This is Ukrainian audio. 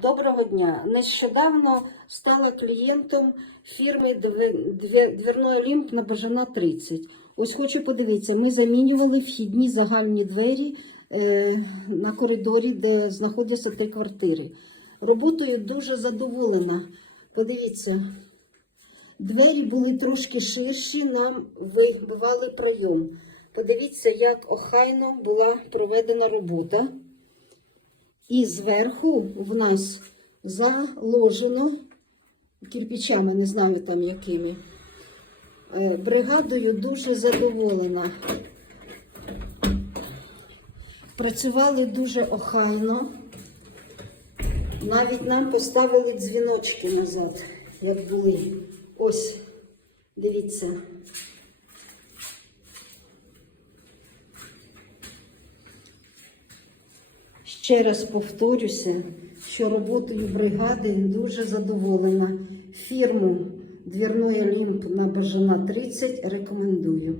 Доброго дня. Нещодавно стала клієнтом фірми Дверной Олімп на Бажана 30. Ось хочу подивитися, ми замінювали вхідні загальні двері е, на коридорі, де знаходяться три квартири. Роботою дуже задоволена. Подивіться, двері були трошки ширші, нам вибивали прийом. Подивіться, як охайно була проведена робота. І зверху в нас заложено кирпичами, не знаю там якими. Е, Бригадою дуже задоволена. Працювали дуже охайно. Навіть нам поставили дзвіночки назад, як були. Ось, дивіться. Ще раз повторюся, що роботою бригади дуже задоволена. Фірму Двірної лімп на Бажана 30 рекомендую.